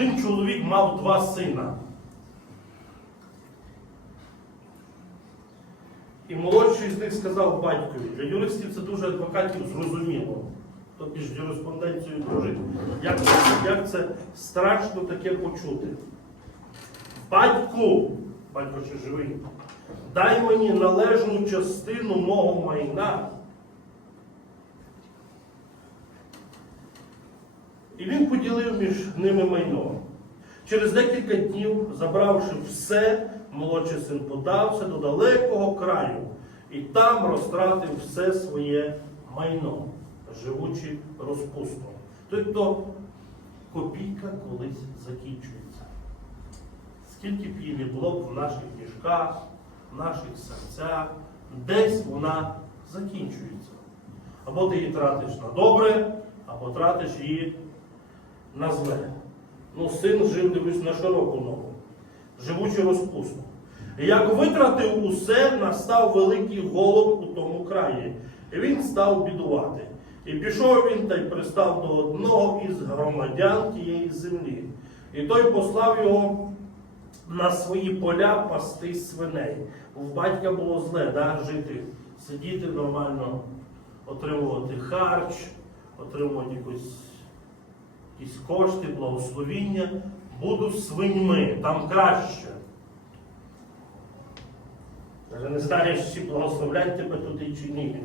Один чоловік мав два сина. І молодший з них сказав батькові, для юристів це дуже адвокатів зрозуміло. Хто під юриспонденцією дружить, як, як це страшно таке почути. Батьку, батько ще живий, дай мені належну частину мого майна. І він поділив між ними майно. Через декілька днів, забравши все, молодший син подався до далекого краю і там розтратив все своє майно, живучи розпустом. Тобто копійка колись закінчується. Скільки б її не було б в наших мішках, в наших серцях, десь вона закінчується. Або ти її тратиш на добре, або тратиш її на зле. Ну, син жив, дивлюсь, на широку ногу, живучи розпусно. Як витратив усе, настав великий голод у тому краї, і він став бідувати. І пішов він та й пристав до одного із громадян тієї землі. І той послав його на свої поля пасти свиней. В батька було зле, да, жити, сидіти нормально, отримувати харч, отримувати якусь якісь кошти, благословіння, буду свиньми, там краще. Даже не знаєш, чи благословлять тебе туди чи ні.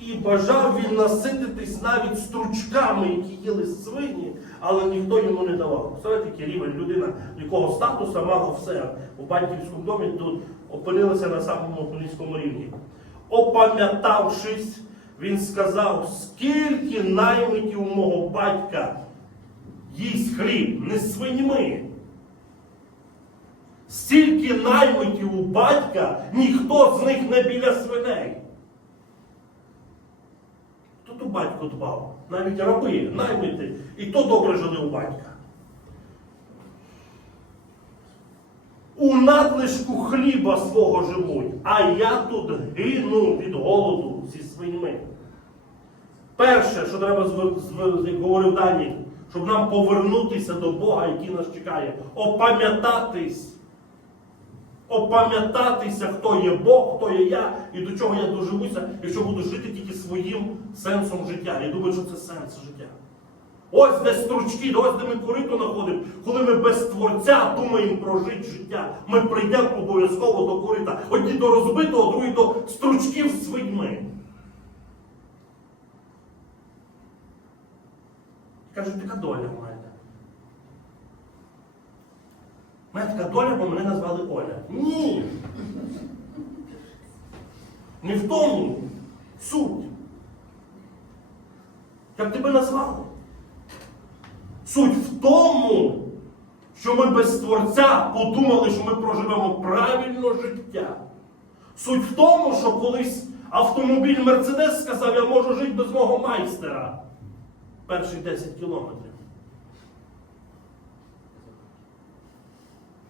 І бажав він насититись навіть стручками, які їли свині, але ніхто йому не давав. Представляєте, який рівень людина, якого статуса мала все у батьківському домі, тут опинилася на самому низькому рівні. Опам'ятавшись, він сказав, скільки наймитів мого батька їсть хліб, не свиньми. Стільки наймитів у батька, ніхто з них не біля свиней. Тут у батько дбав, навіть раби, наймити, і то добре жили у батька. У надлишку хліба свого живуть, а я тут гину від голоду свиньми. Перше, що треба, говорив Дані, щоб нам повернутися до Бога, який нас чекає, опам'ятатись. Опам'ятатися, хто є Бог, хто є я і до чого я доживуся, і що буду жити тільки своїм сенсом життя. Я думаю, що це сенс життя. Ось де стручки, ось де ми корито знаходимо, коли ми без творця думаємо про життя життя. Ми прийдемо обов'язково до корита. Одні до розбитого, другі до стручків з свиньми. Кажуть, така доля в мене. У мене така доля, бо мене назвали Оля. Ні. Не в тому суть. Як тебе назвали? Суть в тому, що ми без Творця подумали, що ми проживемо правильно життя. Суть в тому, що колись автомобіль Мерседес сказав, я можу жити без мого майстера. Перші 10 кілометрів.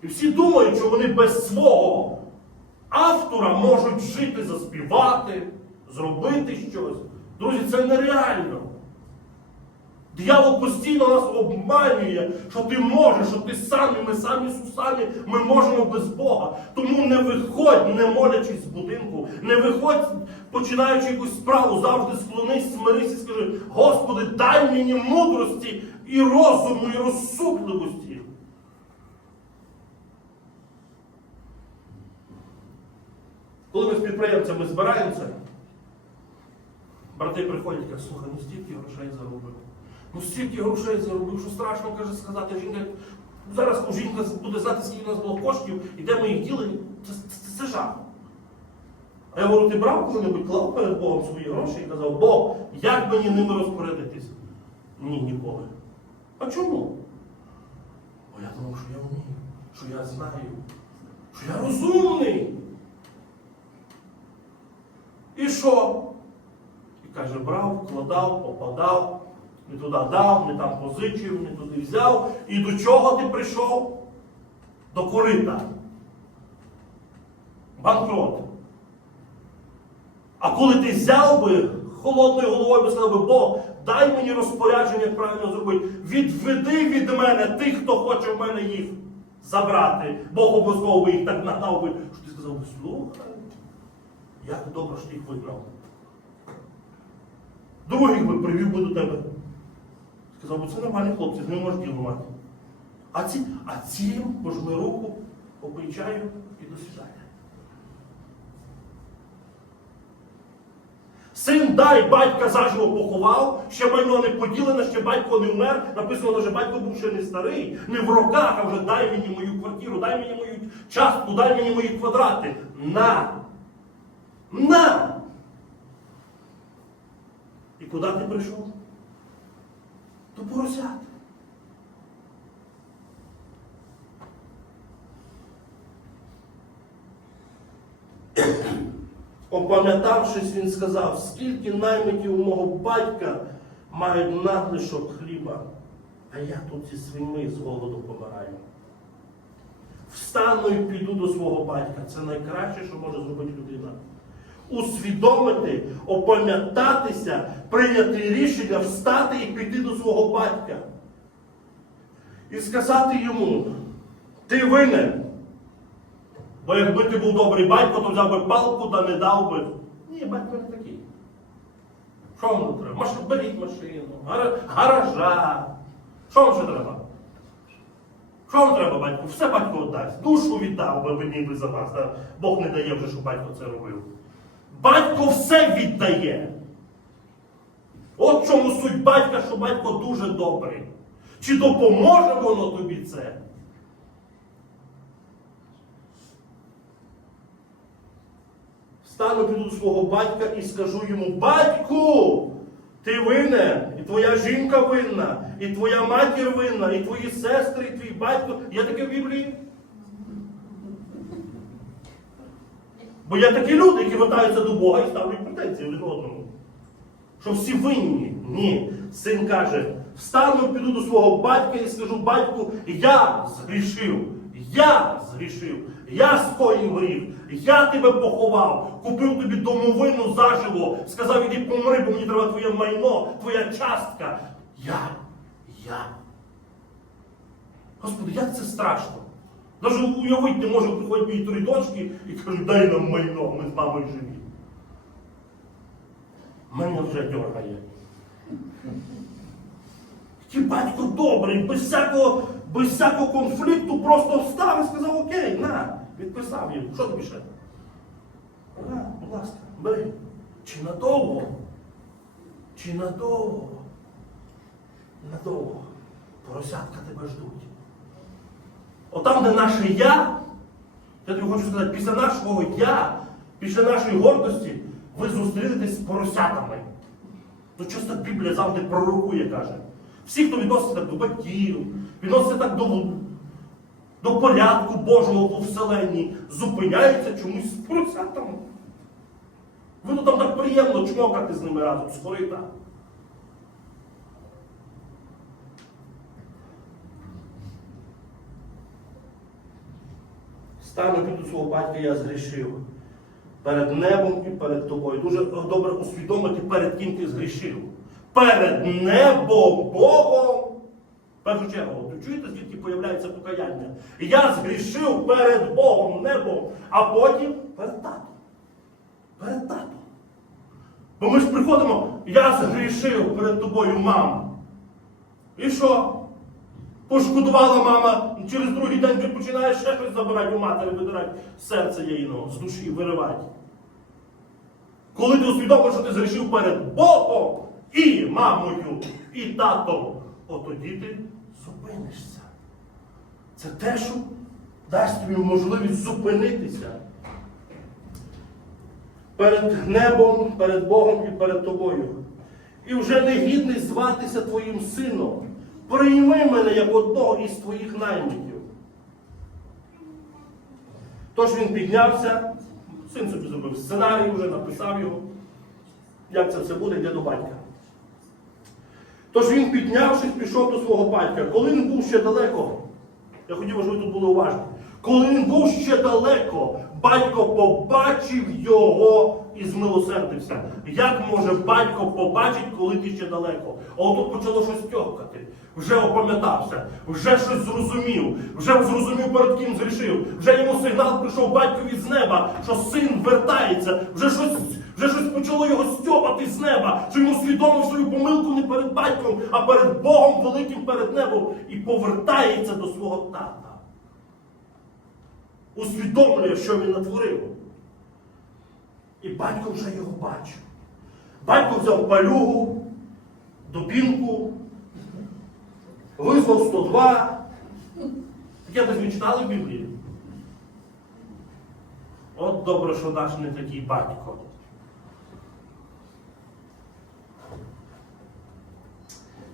І всі думають, що вони без свого автора можуть жити, заспівати, зробити щось. Друзі, це нереально. Дьявол постійно нас обманює, що ти можеш, що ти сам, ми самі сусамі, ми можемо без Бога. Тому не виходь, не молячись з будинку, не виходь, починаючи якусь справу, завжди склонись, смирись і скажи, Господи, дай мені мудрості і розуму, і розсудливості. Коли ми з підприємцями збираємося, брати приходять і кажуть, слухай, ну стільки грошей заробив. Ну стільки грошей заробив, що страшно каже сказати. Жінка, зараз жінка буде знати, скільки у нас було коштів, і де ми їх діли, це, це, це, жах. А я говорю, ти брав коли-небудь клав перед Богом свої гроші і казав, Бог, як мені ними розпорядитись? Ні, ніколи. А чому? Бо я думав, що я вмію, що я знаю, що я розумний. І що? І каже, брав, вкладав, попадав, не туди дав, не там позичив, не туди взяв. І до чого ти прийшов? До корита. Банкрот. А коли ти взяв би холодною головою би сказав би, Бог, дай мені розпорядження, як правильно зробити. Відведи від мене тих, хто хоче в мене їх забрати. Бог обов'язково би їх так нагнав би, що ти сказав би, слухай, як добре, що ти їх вигнав. Других би привів би до тебе. Сказав, би, це нормальні хлопці, з ними можеш діло мати. А ці, а цим пожми руку, попий і до. Син дай батька заживо поховав, ще майно не поділене, ще батько не вмер. Написано, що батько був ще не старий, не в роках, а вже дай мені мою квартиру, дай мені мою частку, дай мені мої квадрати. На! На! І куди ти прийшов? До поросят. Опам'ятавшись, він сказав, скільки наймитів у мого батька мають надлишок хліба, а я тут зі свиньми з голоду помираю. Встану і піду до свого батька. Це найкраще, що може зробити людина. Усвідомити, опам'ятатися, прийняти рішення, встати і піти до свого батька. І сказати йому, ти винен. Бо якби ти був добрий батько, то взяв би палку та не дав би. Ні, батько не такий. Що вам треба? Маш... Беріть машину, гаража. Що вам ще треба? Що вам треба, батько? Все батько віддасть. Душу віддав би мені би за вас. Та Бог не дає вже, щоб батько це робив. Батько все віддає. От чому суть батька, що батько дуже добрий. Чи допоможе воно тобі це? Стану піду до свого батька і скажу йому: Батьку, ти винен, і твоя жінка винна, і твоя матір винна, і твої сестри, і твій батько. Є таке в Біблії? Бо є такі люди, які вертаються до Бога і ставлять претензії один одному. Що всі винні. Ні. Син каже: встану, піду до свого батька і скажу, батьку, я згрішив, я згрішив, я скоїв гріх, я тебе поховав, купив тобі домовину заживо, сказав, іди помри, бо мені треба твоє майно, твоя частка. Я, я. Господи, як це страшно. Навіть уявити не можу, приходять мої три дочки і кажуть, дай нам майно, ми з мамою живі. Мене вже дьоргає. Ті батько добрий, без всякого, без всякого конфлікту просто встав і сказав, окей, на, відписав їм. Що тобі ще? На, будь ласка, бери. Чи надовго? Чи надовго? Надовго. Поросятка тебе ждуть. Отам, де наше я, я тобі хочу сказати, після нашого я, після нашої гордості, ви зустрінетесь з поросятами. Ну, часто Біблія завжди пророкує, каже. Всі, хто відноситься так до батьків, відноситься так до, до порядку Божого у вселенні, зупиняються чомусь з поросятами. Воно там так приємно чмокати з ними разом, з корита. Стану піду свого батька, я згрішив. Перед небом і перед тобою. Дуже добре усвідомити, перед ким ти згрішив. Перед небом, Богом. Першу чергу, ви чуєте, звідки появляється покаяння? Я згрішив перед Богом, небом, а потім перед татом. Перед татом. Бо ми ж приходимо, я згрішив перед тобою, мам. І що? Пошкодувала мама, через другий день ти починаєш ще щось забирати у матері, видирати серце їйного, з душі виривати. Коли ти усвідомиш, що ти згрішив перед Богом і мамою, і татом, от тоді ти зупинишся. Це те, що дасть тобі можливість зупинитися. Перед небом, перед Богом і перед тобою. І вже не гідний зватися твоїм сином. Прийми мене як одного із твоїх наймитів. Тож він піднявся, син собі зробив сценарій, вже написав його. Як це все буде, йде до батька. Тож він, піднявшись, пішов до свого батька. Коли він був ще далеко, я хотів, щоб ви тут були уважні. Коли він був ще далеко, батько побачив його і змилосердився. Як може батько побачити, коли ти ще далеко? А отут почало щось тьохкати. Вже опам'ятався, вже щось зрозумів, вже зрозумів, перед ким зрішив. Вже йому сигнал прийшов батькові з неба, що син вертається, вже щось, вже щось почало його стьопати з неба, що йому свідомо свою помилку не перед батьком, а перед Богом великим перед небом і повертається до свого тата усвідомлює, що він натворив. І батько вже його бачив. Батько взяв палюгу, дубінку, визвав 102. Таке десь ви читали в Біблії? От добре, що наш не такий батько.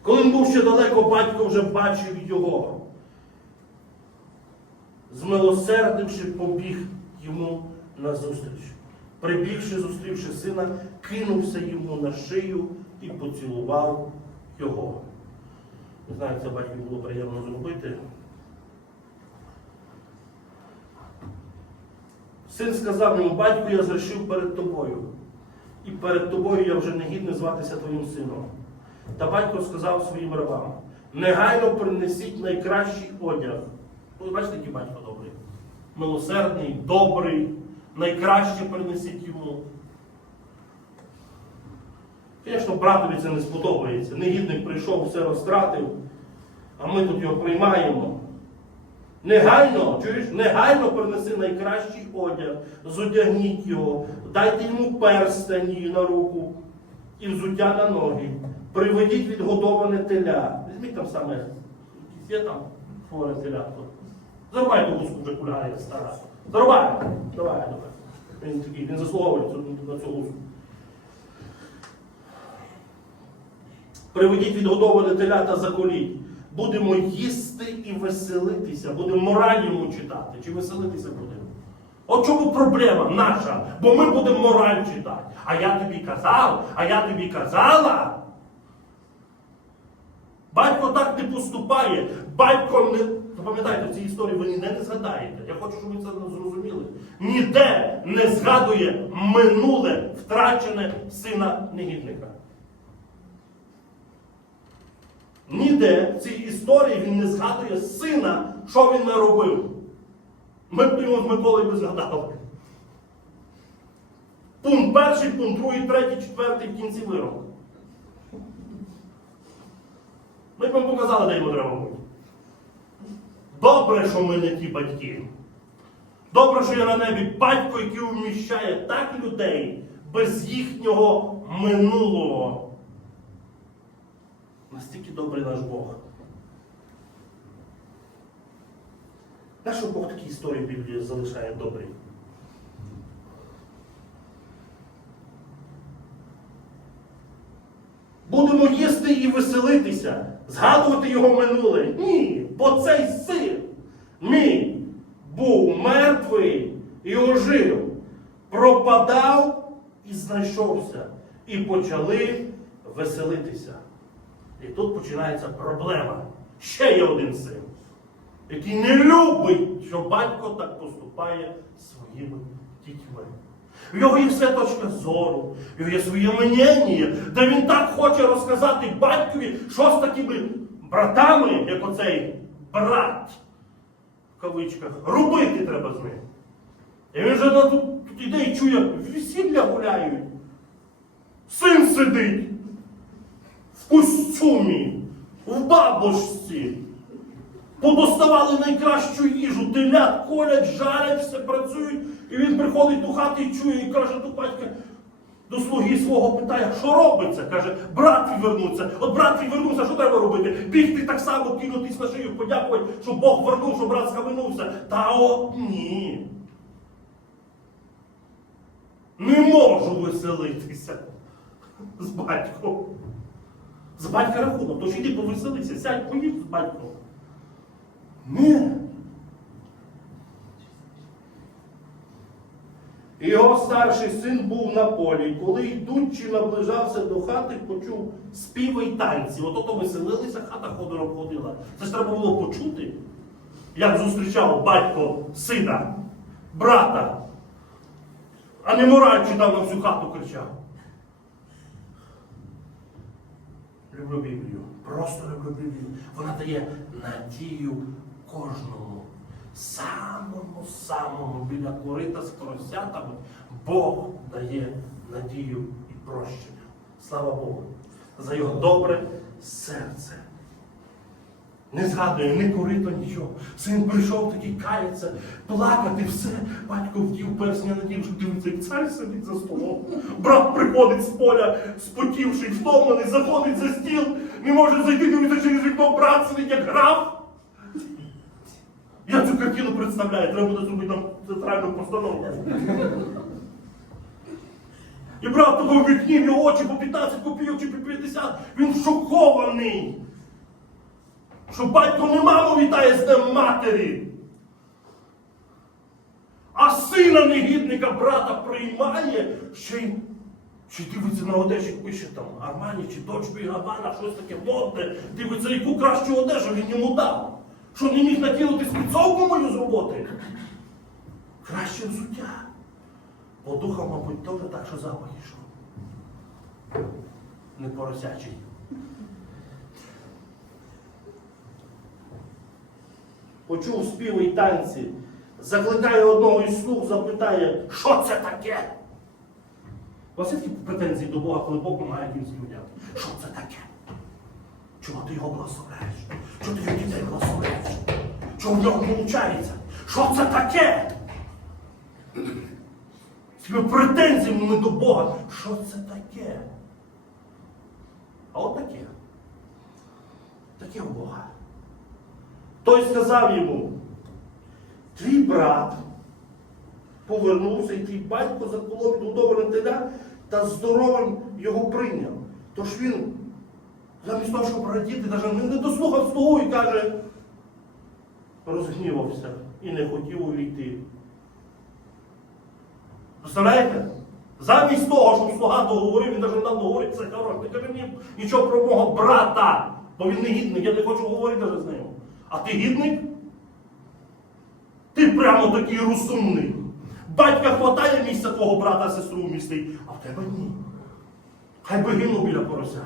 Коли він був ще далеко, батько вже бачив його змилосердивши, побіг йому назустріч. Прибігши, зустрівши сина, кинувся йому на шию і поцілував його. Не знаю, це батьку було приємно зробити. Син сказав йому, батьку, я зрішив перед тобою. І перед тобою я вже не гідний зватися твоїм сином. Та батько сказав своїм рабам, негайно принесіть найкращий одяг. Ви бачите, який батько добрий. Милосердний, добрий, найкраще принесіть йому. Звісно, братові це не сподобається. Негідник прийшов, все розтратив, а ми тут його приймаємо. Негайно, чуєш, негайно принеси найкращий одяг, зодягніть його, дайте йому перстені на руку і взуття на ноги. Приведіть відгодоване теля. Візьміть там саме, є там хворе телятко. Зарубай ту гуску вже кульгає стара. Зарубай! Давай, давай. Він такий, він заслуговує на цю гуску. Приведіть відгодоване телята заколіть. Будемо їсти і веселитися, будемо мораль йому читати. Чи веселитися будемо? От чому проблема наша? Бо ми будемо мораль читати. А я тобі казав, а я тобі казала. Батько так не поступає. Батько не. Запам'ятайте, в цій історії ви ніде не згадаєте. Я хочу, щоб ви це зрозуміли. Ніде не згадує минуле втрачене сина негідника. Ніде в цій історії він не згадує сина, що він не робив. Ми б його з Миколою би згадали. Пункт перший, пункт другий, третій, четвертий в кінці вирок. Ми б вам показали, де йому треба бути. Добре, що ми не ті батьки. Добре, що є на небі батько, який вміщає так людей без їхнього минулого. Настільки добрий наш Бог. Нащо Бог такі історії Біблії залишає добрі? Будемо їсти і веселитися, згадувати його минуле. Ні, бо цей син мій був мертвий і ожив, пропадав і знайшовся, і почали веселитися. І тут починається проблема. Ще є один син, який не любить, що батько так поступає своїми дітьми. В його є все точка зору, в його є своє мнення, де він так хоче розказати батькові, що з такими братами, як оцей брат, в кавичках, робити треба з ним. І він вже тут, тут іде і чує, весілля гуляють. Син сидить в костюмі, в бабушці. Подоставали найкращу їжу, телят, колять, жарять, все працюють. І він приходить до хати і чує, і каже до батька, до слуги свого питає, що робиться? Каже, брат вернуться. От брат твій вернувся, що треба робити? Бігти так само, кинутись на шию, подякувати, що Бог вернув, що брат схаменувся. Та от ні. Не можу веселитися з батьком. З батька рахунок, тож іди повеселися, сядь, поїдь з батьком. Ні. Його старший син був на полі, коли йдучи наближався до хати, почув співи й танці. Ото то веселилися, хата ходором ходила. Це ж треба було почути. як зустрічав батько сина, брата, а не моральчі там на всю хату кричав. Люблю Біблію. Просто люблю Біблію. Вона дає надію кожному. Самому, самому біля корита з поросятами Бог дає надію і прощення. Слава Богу. За його добре серце. Не згадує, не корито нічого. Син прийшов такий кається, плакати, все. Батько вдів персня надів, що дивиться, як цар сидить за столом. Брат приходить з поля, спотівший, втомлений, заходить за стіл, не може зайти, дивиться через вікно, брат сидить, як граф. Я цю картину представляю, треба буде зробити там центральну постанову. І брат того вікні, в нього очі по 15 копійок чи по 50, він шокований. Що батько не маму вітає з днем матері. А сина негідника брата приймає, ще й ще дивиться на одежі, пише там Армані чи дочку і Габана, щось таке модне, дивиться, яку кращу одежу він йому дав. Що не міг накинути спецовку мою з роботи. Краще взуття. Бо духа, мабуть, теж так, що запах ішов. Не поросячий. Почув співи й танці, закликає одного із слуг, запитає, що це таке? У є такі претензії до Бога, коли Бог помагає якимсь людям? Що це таке? Чому ти його благословляєш? Чому ти його дітей благословляєш? Чому в нього виходить? Що це таке? Тебе претензії не до Бога. Що це таке? А от таке. Таке у Бога. Той сказав йому, твій брат повернувся, і твій батько заколов відгодованим теля та здоровим його прийняв. Тож він, замість того, щоб радіти, навіть не- дослухав слугу і каже, розгнівався і не хотів увійти. Представляєте? Замість того, щоб слуга договорив, він навіть нам говорить, це хороше. Не каже мені нічого про мого брата, бо він не гідник, я не хочу говорити навіть з ним. А ти гідник? Ти прямо такий розумний. Батька хватає місця твого брата, сестру вмістить, а в тебе ні. Хай би гинув біля поросят.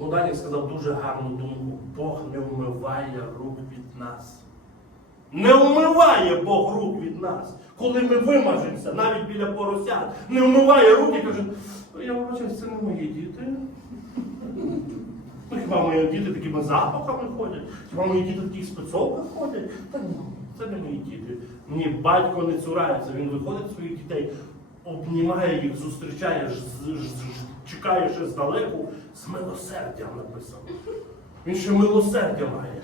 Далі сказав дуже гарну думку. Бог не вмиває рук від нас. Не вмиває Бог рук від нас. Коли ми вимажемося, навіть біля поросят, не вмиває руки, каже, я вибачаюсь, це не мої діти. Ну, хіба мої діти такими запахами ходять? Хіба мої діти такі спецовках ходять? Та ні, це не мої діти. Мені батько не цурається, він виходить своїх дітей, обнімає їх, зустрічає, ж- ж- ж- чекає ще здалеку, з милосердям написано. Він ще милосердя має.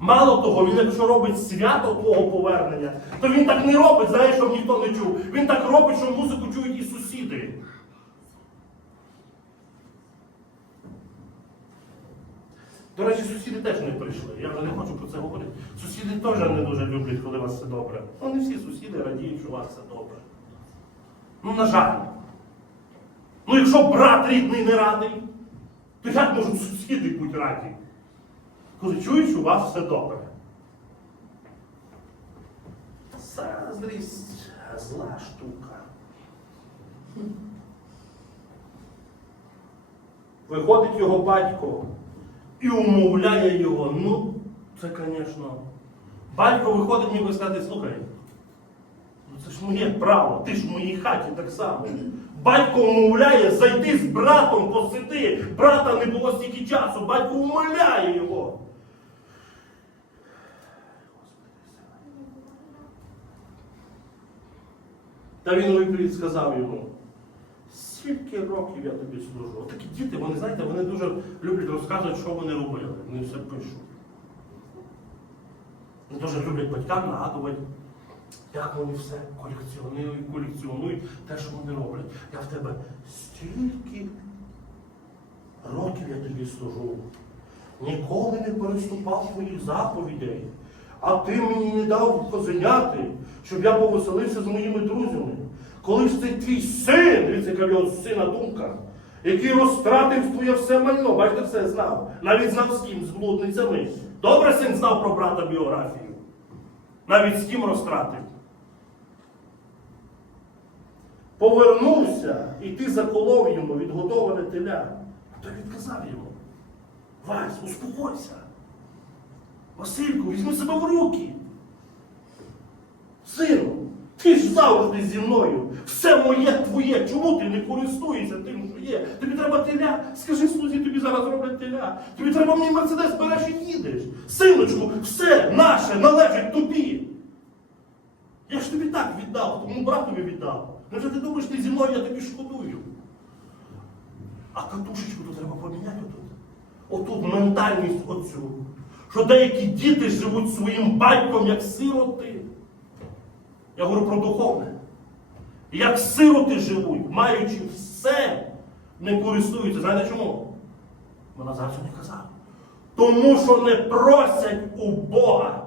Мало того, він якщо робить свято твого повернення, то він так не робить, знаєш, щоб ніхто не чув. Він так робить, що музику чують і сусіди. До речі, сусіди теж не прийшли. Я вже не хочу про це говорити. Сусіди теж не дуже люблять, коли у вас все добре. Ну, не всі сусіди радіють, що у вас все добре. Ну, на жаль. Ну, якщо брат рідний не радий, то як можуть сусіди бути раді? Коли чують, у вас все добре. Заздрість зла штука. Виходить його батько і умовляє його. Ну, це, звісно. Батько виходить ніби сказати, слухай, ну це ж моє право, ти ж в моїй хаті так само. Батько умовляє зайти з братом посиди. Брата не було стільки часу, батько умовляє його. Та він відповідь сказав йому, скільки років я тобі служу. Такі діти, вони знаєте, вони дуже люблять розказувати, що вони робили. Вони все пишуть. Вони дуже люблять батькам нагадувати, як вони все колекціонують, колекціонують те, що вони роблять. Я в тебе стільки років я тобі служу. Ніколи не переступав твоїх заповідей. А ти мені не дав козеняти, щоб я повеселився з моїми друзями. Коли ж цей твій син, дивіться, сина думка, який розтратив твоє все майно, бачите, все знав. Навіть знав з ким, з блудницями. Добре син знав про брата біографію. Навіть ким розтратив. Повернувся, і ти заколов йому відготоване теля. А той відказав йому. Вась, успокойся. Васильку, візьми себе в руки. Сину, ти ж завжди зі мною. Все моє твоє. Чому ти не користуєшся тим, є? Тобі треба теля. Скажи слузі, тобі зараз роблять теля. Тобі треба мені мерседес, береш і їдеш. Синочку, все наше належить тобі. Я ж тобі так віддав, тому братові віддав. Невже ти думаєш, ти зі мною я тобі шкодую? А катушечку то треба поміняти тут. Отут ментальність оцю. Що деякі діти живуть своїм батьком як сироти. Я говорю про духовне. Як сироти живуть, маючи все, не користуються. Знаєте чому? Вона зараз не казав. Тому що не просять у Бога,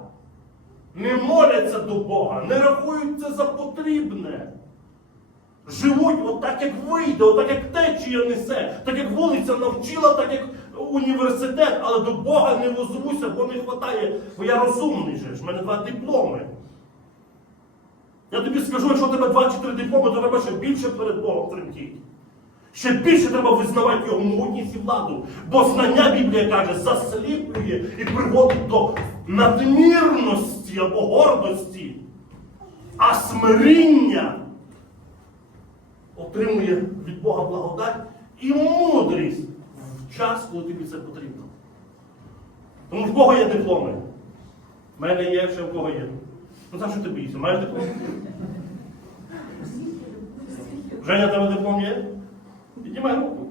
не моляться до Бога, не рахують це за потрібне. Живуть отак, як вийде, отак, як течія несе, так як вулиця навчила, так як університет, але до Бога не возвуся, бо не вистачає, бо я розумний же в мене два дипломи. Я тобі скажу, якщо у тебе два чи три дипломи, то треба ще більше перед Богом тремтіти. Ще більше треба визнавати його могутність і владу. Бо знання Біблія каже, засліплює і приводить до надмірності або гордості, а смиріння отримує від Бога благодать і мудрість в час, коли тобі це потрібно. Тому в кого є дипломи? В мене є, ще в кого є. Ну за що ти боїшся? Маєш диплом? Женя, тебе диплом є? Піднімай руку.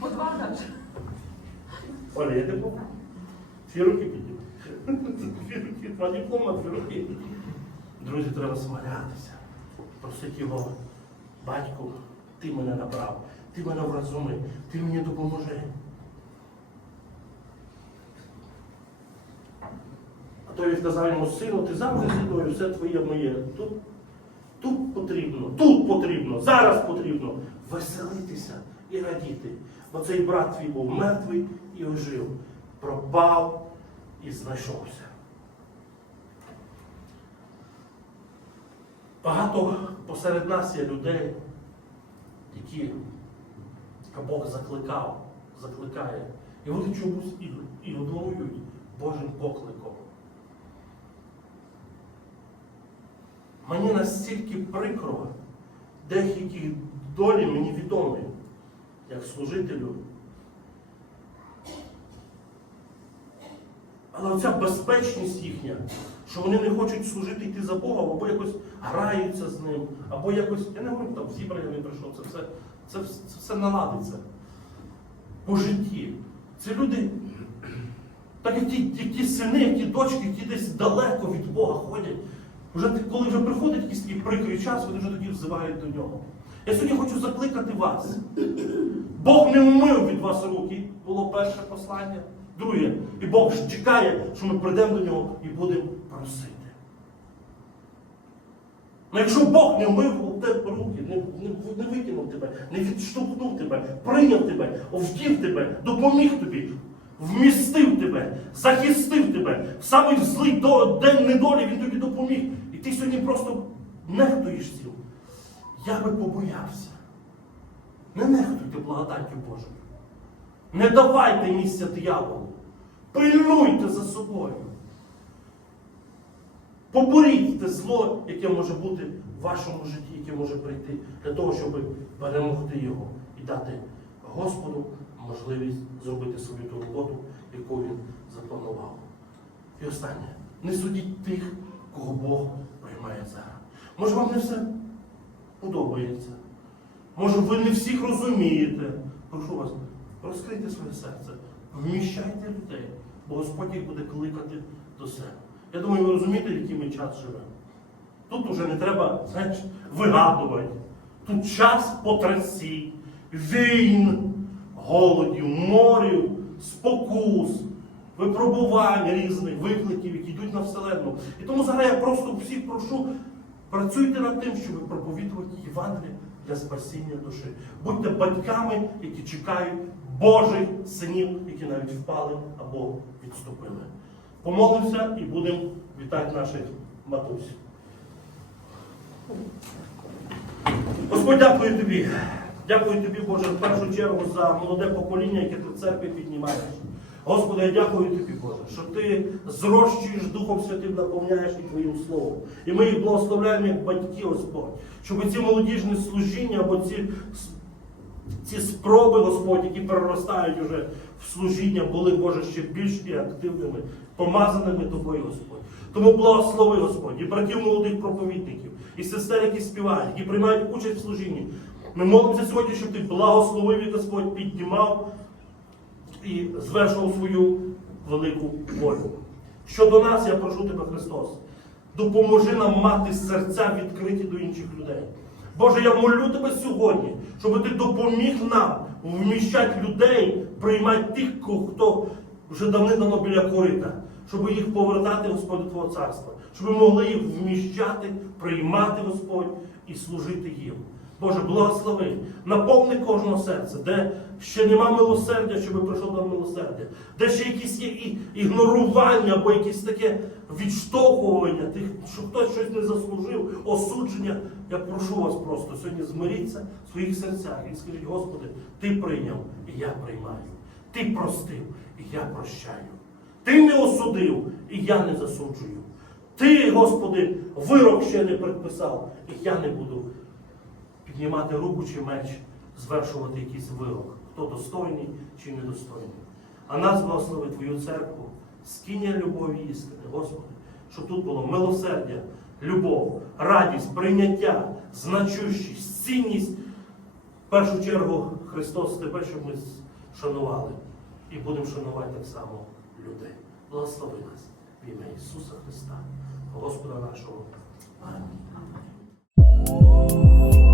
По два даже. Оля, є диплом? Всі руки піднімай. Дві руки, два диплома, дві руки. Друзі, треба смирятися. Просить його, батьку, ти мене набрав, ти мене вразуми, ти мені допоможи. А той відказав йому, сину, ти завжди зі мною, все твоє моє. Тут, тут потрібно, тут потрібно, зараз потрібно веселитися і радіти. Бо цей брат твій був мертвий і ожив, пропав і знайшовся. Багато посеред нас є людей, які Бог закликав, закликає. І вони чомусь ігнорують Божим покликом. Мені настільки прикро, деякі долі мені відомі, як служителю. Але оця безпечність їхня, що вони не хочуть служити йти за Богом, або якось граються з ним, або якось, я не говорю, там зібрання не прийшов, це все, це, це все наладиться по житті. Це люди, так як ті, як ті сини, як ті дочки, які десь далеко від Бога ходять. Вже коли вже приходить якийсь такий прикрий час, вони вже тоді взивають до нього. Я сьогодні хочу закликати вас. Бог не вмив від вас руки, було перше послання. Друге, і Бог чекає, що ми прийдемо до нього і будемо просити. Ну якщо Бог не вмив тебе руки, не, не, не викинув тебе, не відштовхнув тебе, прийняв тебе, овдів тебе, допоміг тобі, вмістив тебе, захистив тебе, в самий злий день недолі він тобі допоміг. Ти сьогодні просто нехтуєш цим. Я би побоявся. Не нехтуйте благодаттю Божою. Не давайте місця дияволу. Пильнуйте за собою. Поборіть те зло, яке може бути в вашому житті, яке може прийти, для того, щоб перемогти його і дати Господу можливість зробити свою ту роботу, яку він запланував. І останнє. Не судіть тих, кого Бог приймає зараз. Може, вам не все подобається. Може, ви не всіх розумієте. Прошу вас, розкрийте своє серце, вміщайте людей, бо Господь їх буде кликати до себе. Я думаю, ви розумієте, в який ми час живемо. Тут уже не треба, знаєш, вигадувати. Тут час потрясінь, війн, голодів, морів, спокус, випробувань різних, викликів, вселенну. І тому зараз я просто всіх прошу Працюйте над тим, щоб проповідувати Євангеліє для спасіння душі. Будьте батьками, які чекають Божих синів, які навіть впали або відступили. Помолимося і будемо вітати наших матусь. Господь, дякую тобі. Дякую тобі, Боже, в першу чергу за молоде покоління, яке ти в церкві піднімаєш. Господи, я дякую тобі, Боже, що ти зрощуєш Духом Святим, наповняєш і Твоїм Словом. І ми їх благословляємо як батьки, Господь, щоб ці молодіжні служіння або ці, ці спроби, Господь, які переростають уже в служіння, були, Боже, ще більш і активними, помазаними Тобою, Господь. Тому благослови, Господь, і братів молодих проповідників, і сестер, які співають, які приймають участь в служінні. Ми молимося сьогодні, щоб ти благословив і Господь піднімав і звершував свою велику волю. Щодо нас, я прошу тебе, Христос, допоможи нам мати серця відкриті до інших людей. Боже, я молю тебе сьогодні, щоб ти допоміг нам вміщати людей, приймати тих, хто вже давним-давно біля корита, щоб їх повертати, Господь, Твого царства, щоб ми могли їх вміщати, приймати, Господь, і служити їм. Боже, благослови, наповни кожного серця, де ще нема милосердя, щоб прийшло до милосердя, де ще якісь є ігнорування або якесь таке відштовхування, тих, що хтось щось не заслужив, осудження. Я прошу вас просто сьогодні змиріться в своїх серцях і скажіть, Господи, Ти прийняв, і я приймаю. Ти простив, і я прощаю. Ти не осудив, і я не засуджую. Ти, Господи, вирок ще не предписав, і я не буду піднімати руку чи меч, звершувати якийсь вирок, хто достойний чи недостойний. А нас благослови Твою церкву, скиня любові істини, Господи, щоб тут було милосердя, любов, радість, прийняття, значущість, цінність. В першу чергу Христос тебе, щоб ми шанували і будемо шанувати так само людей. Благослови нас в ім'я Ісуса Христа, Господа нашого. Амінь.